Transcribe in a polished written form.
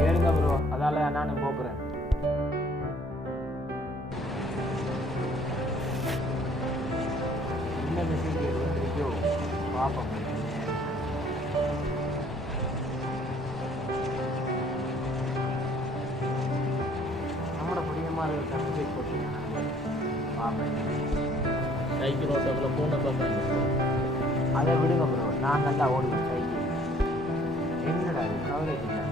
கேளுங்க ப்ரோ, அதால நானும் போகிறேன். என்ன மெசேஜ் கேட்குறோ பார்ப்போம். நம்மளோட பிடிக்கமாக இருக்கிற மெசேஜ் போட்டீங்கன்னா பார்ப்பேன். சைக்கிள் ஓட்டக்குள்ள போன பார்ப்பாங்க. அதை விடுங்க ப்ரோ, நான் நல்லா ஓடுவேன் சைக்கிள். என்னடா இது கவரேஜ் இல்லை.